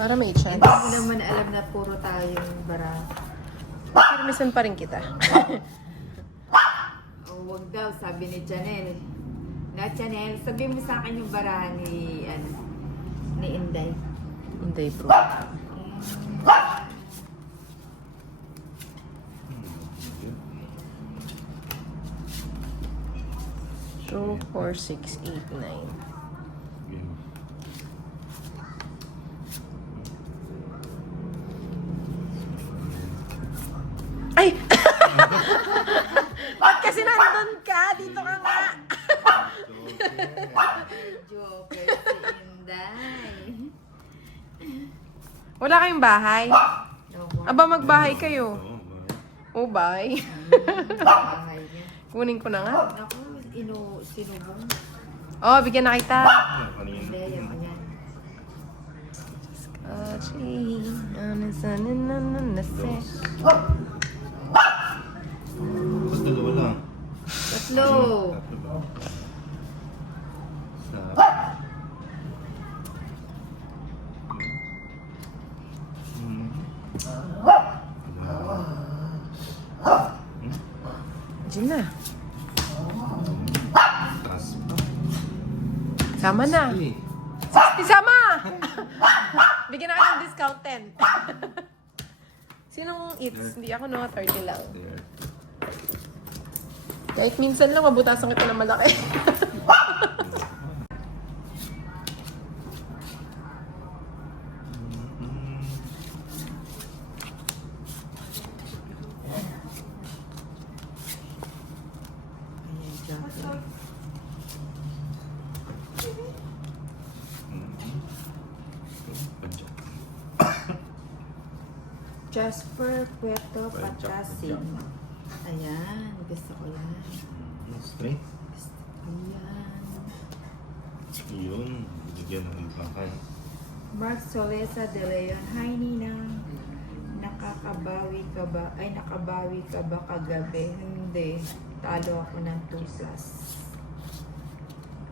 Para may Hindi chance. mo naman alam na puro tayong bara. Pirmisan pa rin kita. O wag daw, sabi ni Chanel. Na Chanel, sabi mo sa akin yung barahan ni, ano, ni Inday. Hindi, bro. Two, four, six, eight, nine. Ay! Ba't kasi nandun ka? Dito ka nga. Joker si Inday. Wala kayong bahay? Aba, magbahay kayo. Oh, bye. Bahay niya. Kunin ko na nga. Ako, inu, sinubong. Oh, bigyan na kita. Hindi, yung yan. Scotchy. Ano sa nananase. Basta dalawa lang. Tatlo. Tatlo lang. Sa... Hmm. Diyan na. Taas pa. Sama na. Eh, 60 sama! Bigyan na ka ng discount 10. Sinong eats? Hindi ako no, 30 lang. Kahit minsan lang, mabutasan kita ng malaki. Hmm. Ayan, Joker. Hmm. Padyak. Jasper Puerto Patasin. Ayan, gusto ko yan. Straight. Gusto ko yan. Yun. Bigyan ng bakal. Mark Solesa de Leon. Hi, Ninang. Nakakabawi ka ba? Ay, nakabawi ka ba kagabi? Hindi. Talo ako ng 2 plus.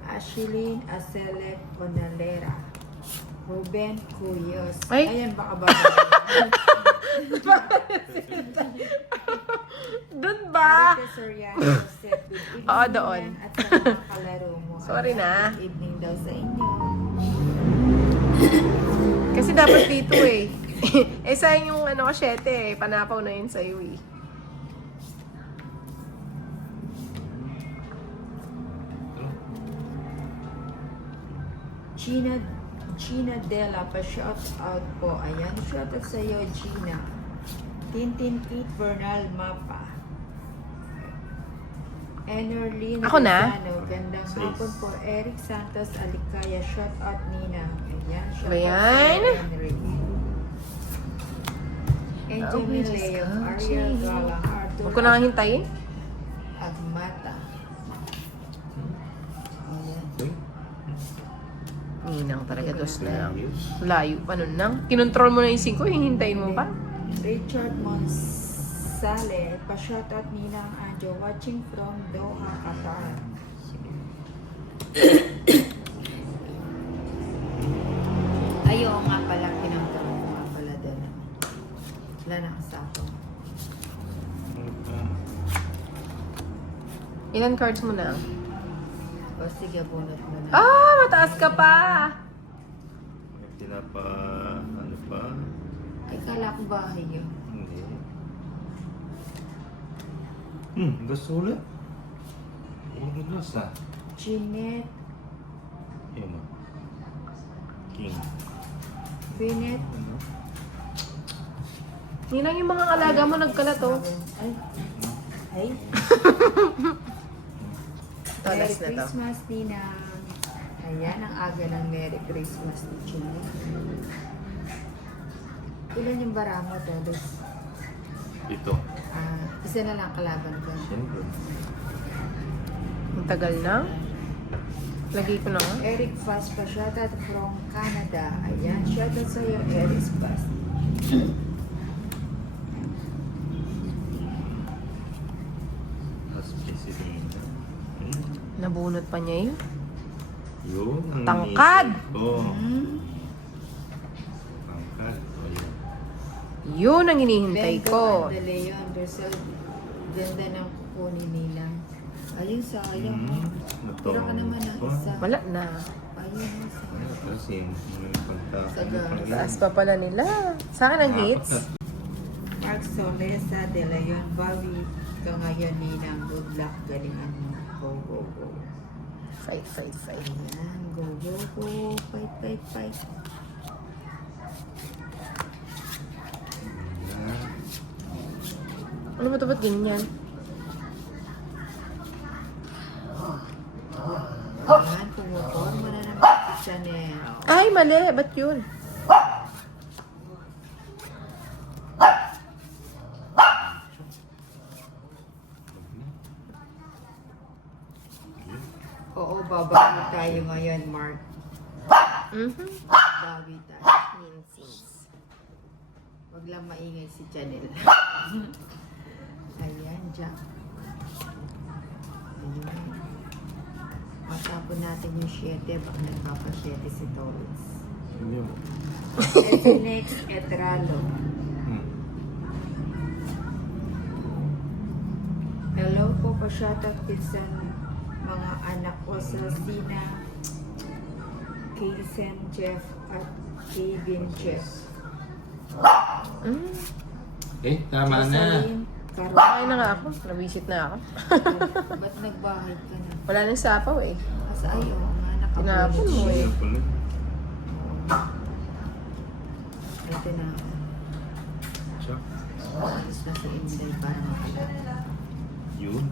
Ashlyn Acele Conalera. Ruben Cuyos. Ay. Ayan, baka ba? Doon ba? Joseph. Good evening Oo, doon. At sa mga kalaro mo. Sorry na. Good evening daw sa inyo. Kasi dapat dito eh. eh, sayang yung ano, 7 eh. Panapaw na yun sa'yo eh. Gina Gina Della, pa-shout out po. Ayan, shout out sa iyo, Gina. Tintin Kate Bernal Mapa. Enerlyn Ako na? Rizano, Gandang Says. hapon po. Eric Santos Alicaya, shout out Nina. Ayan, shout Ayan. out sa Henry. Angel Oh. Leo. Ariel Gala, Arthur Huwag ko na nga hintayin. Agmata. Ninang talaga, dos na lang. Layo pa nun nang. Kinontrol mo na yung 5, hihintayin mo pa? Richard Monsale, pa-shoutout Ninang Anjo, watching from Doha, Qatar. Ayaw nga pala, pinagkaroon ko nga pala doon. Wala na kasako. Ilan cards mo na? O sige, bunot mo na. Ah, mataas ka pa! May Tinapa... Ano pa? Ay, kala ko bahay yun. Hindi. Hmm, gusto ulit. Ano gas ah? Jeanette, Yun ah. King. Bennett, Ano? Ninang yung mga alaga mo nagkalat oh. Ay. Ay. Merry na to. Christmas, Nina. Ayan, ang aga ng Merry Christmas ni Chino. Ilan yung bara mo, Todos? Ito. Ah, isa na lang kalaban ko. Siyempre. Ang tagal na. Lagi ko na nga. Eric Fast pa, shoutout from Canada. Ayan, shoutout sa'yo, Eric Fast. Mas president. Hmm. Nabunot pa niya yun. Yun. ang Tangkad! iniisip ko. Hmm? Tangkad. Yun ang hinihintay ko. and De Leon, Brazil. Ganda ng kuko ni Ninang. Ayun, sayang. Hmm. oh. Tira ka naman ng isa. Wala na. Ayun, sayang. Kasi, may pagka... Saga. Taas pa pala nila. Sa akin ang hits. Mark Solesa De Leon, Bobby ka ngayon Ninang. Good luck, galingan mo. Go, go, go. Fight, fight, fight. Ayan, go, go, go. Fight, fight, fight. Ano ba? Ba't ganyan? Ayan, pumuporma na si Chanel. Ay, mali. Ba't yun? Oo, babawi tayo ngayon, Mark. Mhm. Bawi tayo. Minces. Wag lang maingay si Chanel. Ayan, Jack. Ayan. Matapon natin yung 7. Baka nagpapa-7 si Torres. Hindi mo. Next, Etralo. Hmm. Hello po pa shoutout din sa mga anak ko sa Sina, Kaysen, Jeff, at Kevin Jeff. Mm. Eh, tama na. Rosalyn, Kain Carol. na nga ako. Nabisit na ako. Ba't nagbahay ka na? Wala nang sapaw eh. Asa ayaw nga, Tinapon nakapulit mo siya. eh. Wala pala. Ito na. Siya. Alis na si Inday para makalala. Yun.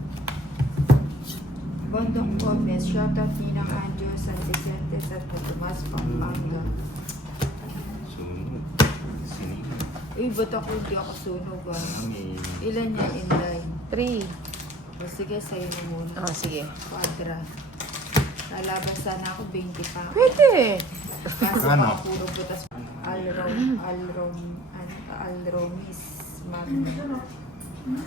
Bondong Gomez, shoutout ni ng Anjo San Vicente sa Tomas, Pampanga. Sunod. Sinigang. Uy, ba't ako hindi ako sunog ah? Ilan niya, Inday? Three. O sige, sa'yo na muna. Oh, sige. Quadra. Lalaban sana ako 20 pa. Pwede. Kaso Ano? baka puro butas. Alrom, alrom, ka, alromis. Magna. Ano.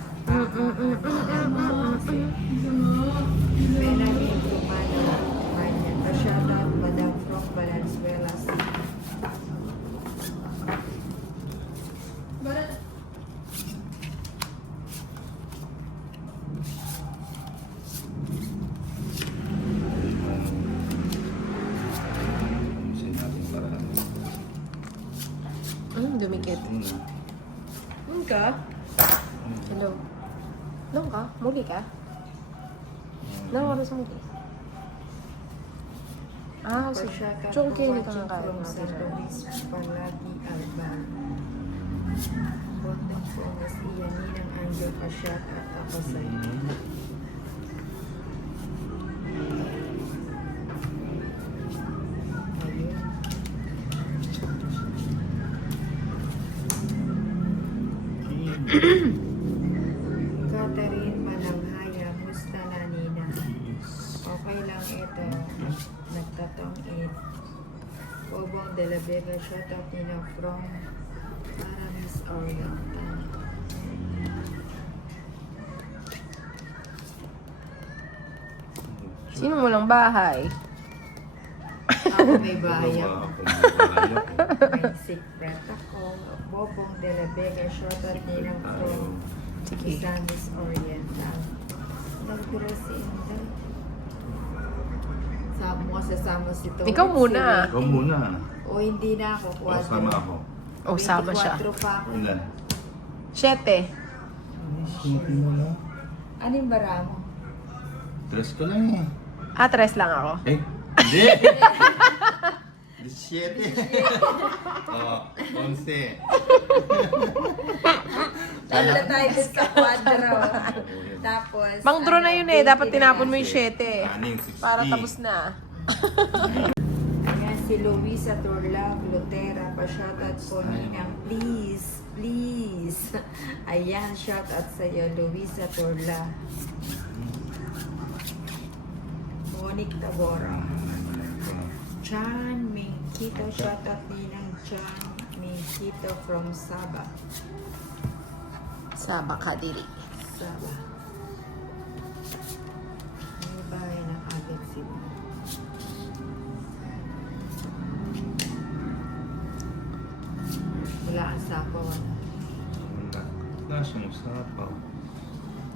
Mm, dumikit. Hmm. Hmm ka? Hello. Doon ka? Muli ka? Nang oras mo muli? Ah, Tsaka po kayo na watching kang from San Luis, Palagi, Alban. Bondong Gomez, iyan ng Angel ka at ako sa'yo. Ayun. Catherine Vega, shout out nila from Aramis Oriental. Sino mo lang bahay? Ako may bahay ako. may secret ako. Bobong de la Vega, shout out nila from Sige. Aramis Oriental. Nagpira si Inday. Sa mo sasama si Tony. Ikaw muna. Ikaw muna. O hindi na ako. O, sama ako. Oh, sama siya. 24 pa ako. Ilan? Siyete. Hindi mo na. Ano yung bara mo? Tres ko lang eh. Ah, tres lang ako. Eh, hindi! Siete. oh, onse. Tala tayo dun sa kwadro. Tapos... Mang draw na ano, yun eh. Dapat 20 tinapon mo na. yung siyete. Aning, 60. Para tapos na. Si Luisa Torlac, Lutera, pa-shoutout po ninang, please, please. Ayan, shoutout sa'yo, Luisa Torlac. Monique Tabora. Chan Mingkito, shoutout ninang Chan Mingkito from Sabah. Sa Bakadiri. Sabah. May bahay ng agad sila. Siyang sapaw.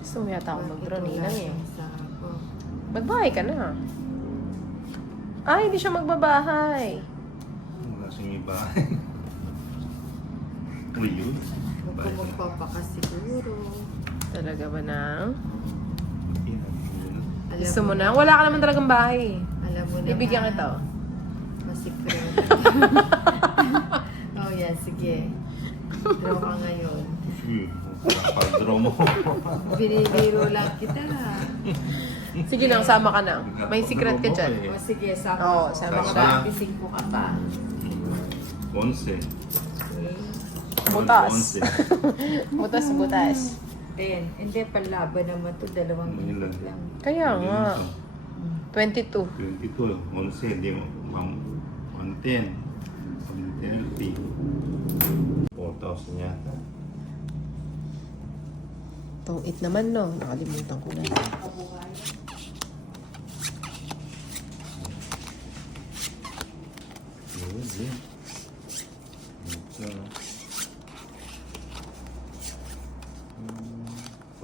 Gusto mo yata akong mag-draw ninang eh. Magbahay ka na. Ay, hindi siya magbabahay. Wala siyang iba. Uy, yun. Huwag ko magpapaka siguro. Talaga ba na? Alam Gusto mo na? Wala ka naman talagang bahay. Alam mo na. Ibigyan kita. oh. Masikret. oh yeah, sige. Draw ka ngayon. Uy, pag-draw mo. Binibiro lang kita. Sige na, sama ka na. May secret ka dyan. O sige, sama Oo, sama ka. Baka Pising ko ka pa. Onse. Butas. Onse. Butas, butas. Ten. Hindi, panlaban naman to Dalawang lang. minute lang. Kaya nga. 22. 22. Onse, hindi mo. Mam, 110. 130. 4,000 yata. Itong 8 naman, no? Nakalimutan ko na.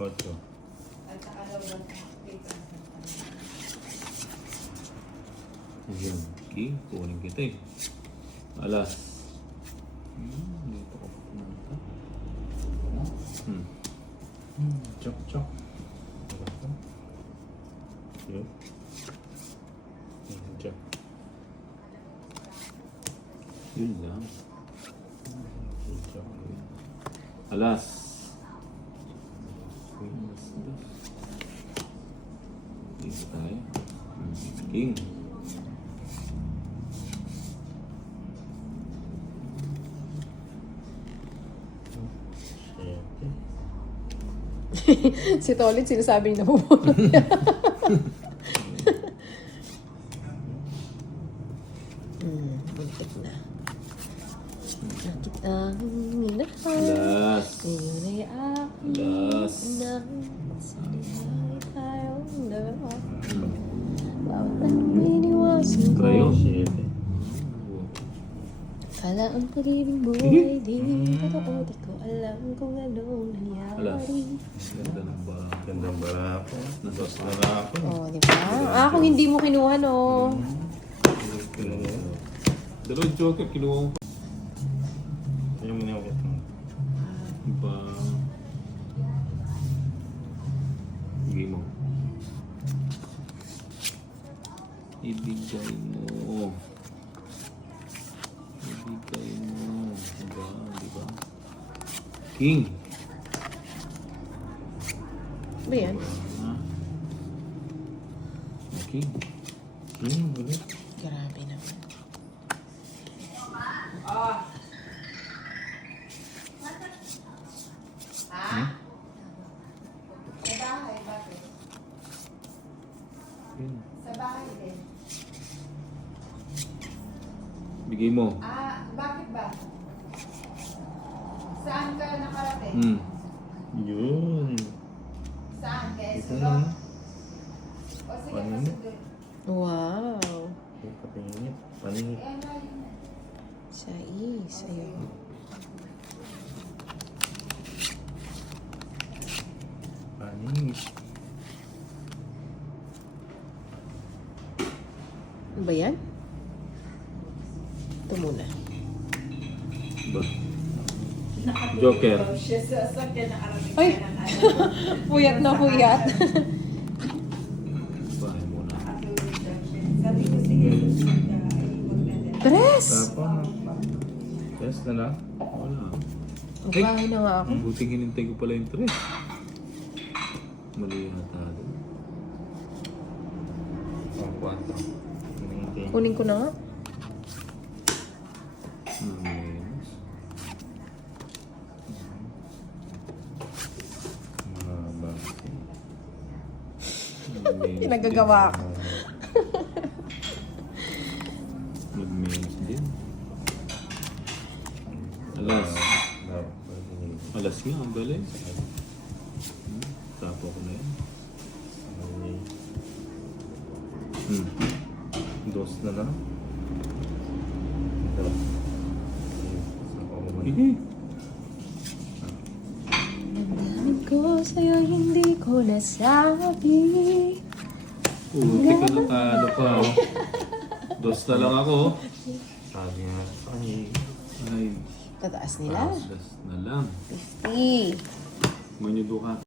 Otro. Yun. Okay, kunin kita eh. Alas. Hmm, dito ko pumunta. Hmm. Hmm, chok chok. Ito. Yun. Hmm, chok. Yun lang. Hmm, chok. Alas. Dito tayo. King. si Tolit, sinasabi niya na pupunta Kala ang pag-ibig mo ay di totoo Di ko alam kung anong nangyari Ganda ng bara. Gandang barako. Nasas na ako. Oh, di ba? Ah, kung hindi mo kinuha, no? Dalawang joker, kinuha ko. Ayaw mo niya ako. Iba. King. Ba yan? Ah. King. King, ulit. Grabe naman. Hmm? Sa bahay, bakit? Sa bahay din. Bigay mo. Ah, bakit ba? Saan ka nakarating? Hmm. Yun. Saan? Kaya Ito sulok? na. O sige, Paninit. pasundin. Wow. Yung patingin. Patingin. Eh, ano yun? Sais. Ayun. Patingin. Ano ba yan? Ito muna. Ba? Joker. Ay! puyat na puyat. Bahay. Tres! Test na lang. Wala. Magbahay na nga ako. Buting hinintay ko pala yung tres. Mali yata doon. Kunin ko na nga. Din. ko. Mag-minus din. Alas. Alas nga, ang galing. Hmm, Tapo ko na yan. Hmm. Dos na lang. Hihi. sa'yo hindi ko nasabi Puti ka natalo pa oh. Dos na lang ako. oh. Sabi nga, ay, ay, Tataas nila. pasas na lang. 50. Manyo ka.